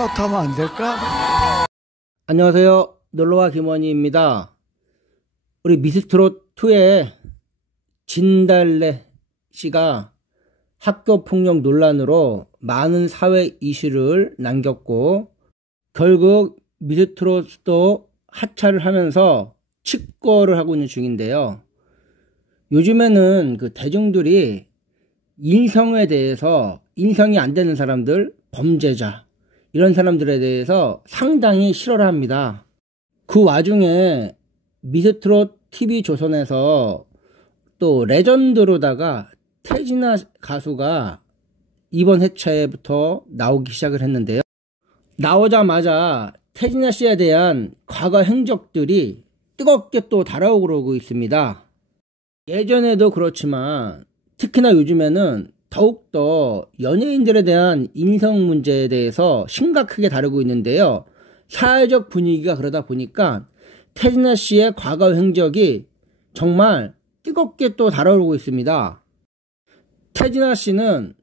스카우트 하면 안 될까? 안녕하세요. 놀러와 김원희입니다. 우리 미스트롯2의 진달래 씨가 학교폭력 논란으로 많은 사회 이슈를 남겼고 결국 미스트롯도 하차를 하면서 직거를 하고 있는 중인데요. 요즘에는 그 대중들이 인성에 대해서 인성이 안 되는 사람들, 범죄자 이런 사람들에 대해서 상당히 싫어를 합니다. 그 와중에 미스트롯 TV조선에서 또 레전드로다가 태진아 가수가 이번 회차에부터 나오기 시작을 했는데요. 나오자마자 태진아 씨에 대한 과거 행적들이 뜨겁게 또 달아오르고 있습니다. 예전에도 그렇지만 특히나 요즘에는 더욱더 연예인들에 대한 인성 문제에 대해서 심각하게 다루고 있는데요. 사회적 분위기가 그러다 보니까 태진아 씨의 과거 행적이 정말 뜨겁게 또 달아오르고 있습니다. 태진아 씨는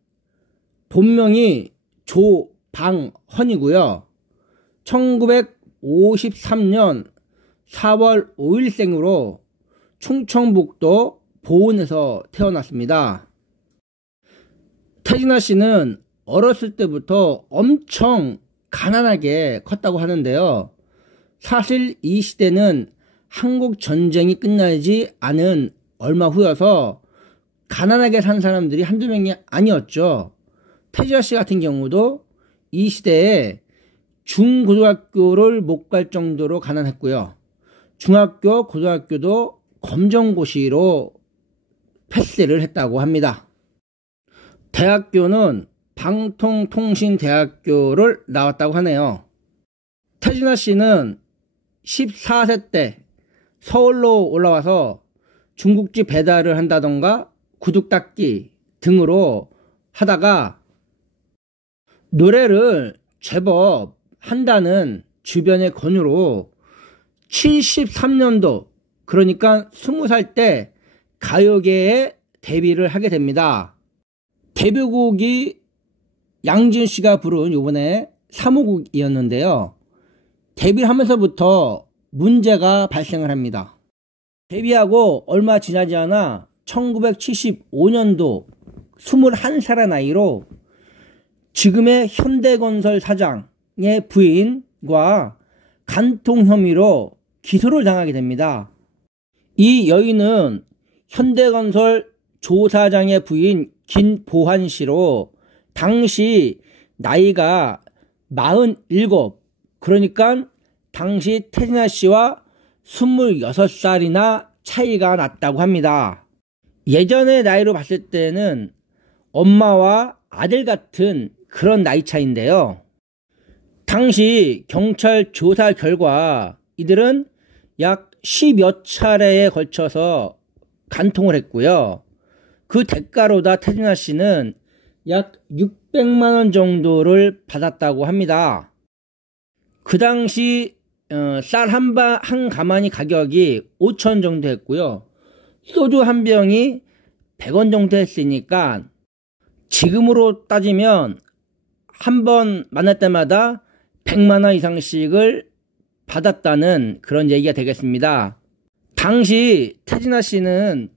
본명이 조방헌이고요. 1953년 4월 5일생으로 충청북도 보은에서 태어났습니다. 태진아 씨는 어렸을 때부터 엄청 가난하게 컸다고 하는데요. 사실 이 시대는 한국 전쟁이 끝나지 않은 얼마 후여서 가난하게 산 사람들이 한두 명이 아니었죠. 태진아 씨 같은 경우도 이 시대에 중고등학교를 못 갈 정도로 가난했고요. 중학교, 고등학교도 검정고시로 패스를 했다고 합니다. 대학교는 방통통신대학교를 나왔다고 하네요. 태진아 씨는 14세 때 서울로 올라와서 중국집 배달을 한다던가 구두 닦기 등으로 하다가 노래를 제법 한다는 주변의 권유로 73년도 그러니까 20살 때 가요계에 데뷔를 하게 됩니다. 데뷔곡이 양지은 씨가 부른 요번에 3호곡이었는데요. 데뷔를 하면서부터 문제가 발생을 합니다. 데뷔하고 얼마 지나지 않아 1975년도 21살의 나이로 지금의 현대건설 사장의 부인과 간통 혐의로 기소를 당하게 됩니다. 이 여인은 현대건설 조 사장의 부인 김보환 씨로 당시 나이가 47, 그러니까 당시 태진아 씨와 26살이나 차이가 났다고 합니다. 예전의 나이로 봤을 때는 엄마와 아들 같은 그런 나이 차인데요. 당시 경찰 조사 결과 이들은 약 10여 차례에 걸쳐서 간통을 했고요. 그 대가로다 태진아 씨는 약 600만 원 정도를 받았다고 합니다. 그 당시 쌀 한 가마니 가격이 5천 정도 했고요. 소주 한 병이 100원 정도 했으니까 지금으로 따지면 한 번 만날 때마다 100만 원 이상씩을 받았다는 그런 얘기가 되겠습니다. 당시 태진아 씨는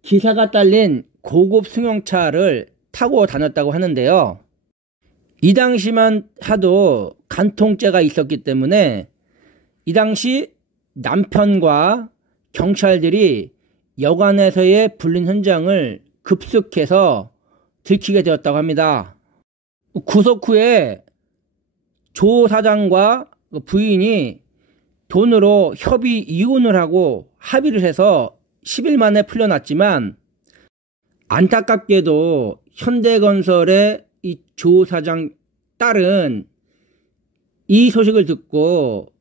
기사가 딸린 고급 승용차를 타고 다녔다고 하는데요. 이 당시만 하도 간통죄가 있었기 때문에 이 당시 남편과 경찰들이 여관에서의 불륜 현장을 급습해서 들키게 되었다고 합니다. 구속 후에 조 사장과 부인이 돈으로 협의 이혼을 하고 합의를 해서 10일 만에 풀려났지만 안타깝게도 현대건설의 이 조 사장 딸은 이 소식을 듣고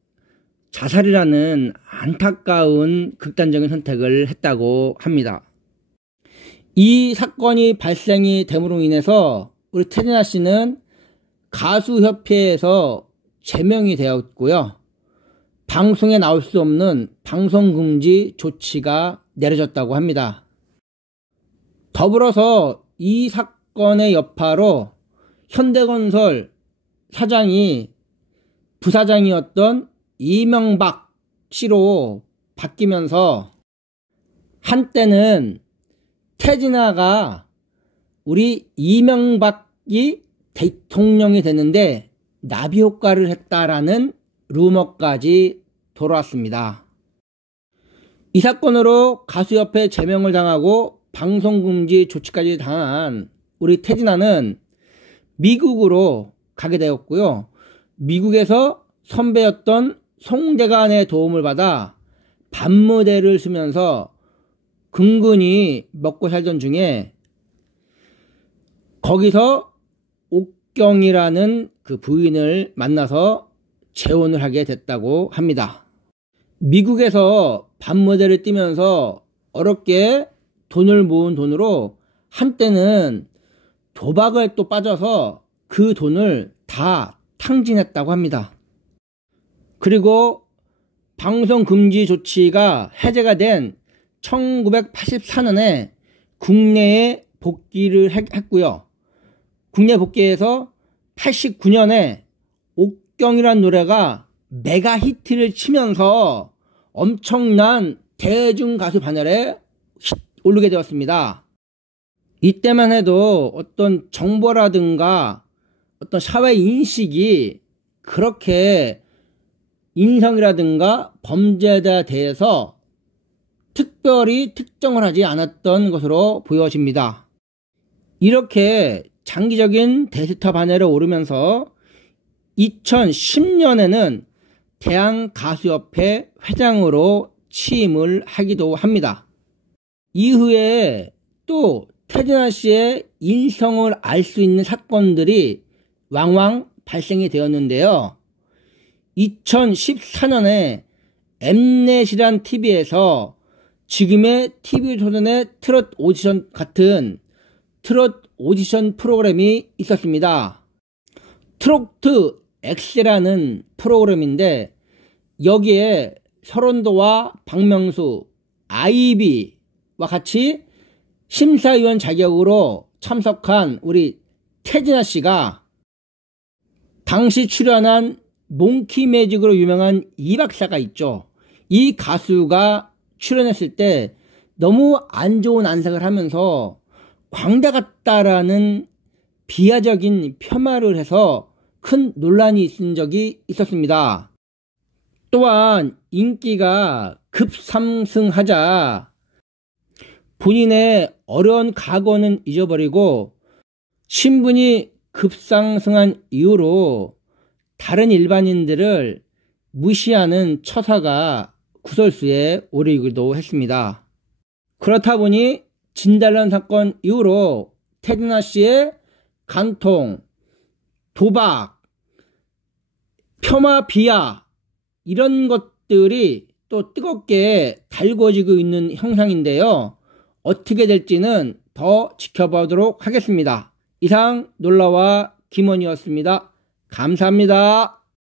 자살이라는 안타까운 극단적인 선택을 했다고 합니다. 이 사건이 발생이 됨으로 인해서 우리 태진아 씨는 가수협회에서 제명이 되었고요. 방송에 나올 수 없는 방송금지 조치가 내려졌다고 합니다. 더불어서 이 사건의 여파로 현대건설 사장이 부사장이었던 이명박 씨로 바뀌면서 한때는 태진아가 우리 이명박이 대통령이 됐는데 나비 효과를 했다라는 루머까지 돌아왔습니다. 이 사건으로 가수협회 제명을 당하고 방송금지 조치까지 당한 우리 태진아는 미국으로 가게 되었고요. 미국에서 선배였던 송대관의 도움을 받아 밤무대를 쓰면서 근근히 먹고 살던 중에 거기서 옥경이라는 그 부인을 만나서 재혼을 하게 됐다고 합니다. 미국에서 밤무대를 뛰면서 어렵게 돈을 모은 돈으로 한때는 도박을 또 빠져서 그 돈을 다 탕진했다고 합니다. 그리고 방송 금지 조치가 해제가 된 1984년에 국내에 복귀를 했고요. 국내 복귀해서 89년에 옥경이란 노래가 메가 히트를 치면서 엄청난 대중 가수 반열에 오르게 되었습니다. 이때만 해도 어떤 정보라든가 어떤 사회 인식이 그렇게 인성이라든가 범죄에 대해서 특별히 특정을 하지 않았던 것으로 보여집니다. 이렇게 장기적인 대스타 반열에 오르면서 2010년에는 대한가수협회 회장으로 취임을 하기도 합니다. 이후에 또 태진아 씨의 인성을 알 수 있는 사건들이 왕왕 발생이 되었는데요. 2014년에 엠넷이란 TV에서 지금의 TV조선의 트롯 오디션 같은 트롯 오디션 프로그램이 있었습니다. 트로트 X라는 프로그램인데 여기에 설원도와 박명수, 아이비와 같이 심사위원 자격으로 참석한 우리 태진아 씨가 당시 출연한 몽키 매직으로 유명한 이 박사가 있죠. 이 가수가 출연했을 때 너무 안 좋은 안색을 하면서 광대 같다라는 비하적인 폄하를 해서 큰 논란이 있은 적이 있었습니다. 또한 인기가 급상승하자 본인의 어려운 과거는 잊어버리고 신분이 급상승한 이후로 다른 일반인들을 무시하는 처사가 구설수에 오르기도 했습니다. 그렇다 보니 진달란 사건 이후로 태진아 씨의 간통, 도박, 폄하, 비하 이런 것들이 또 뜨겁게 달궈지고 있는 형상인데요. 어떻게 될지는 더 지켜보도록 하겠습니다. 이상 놀라와 김원이었습니다. 감사합니다.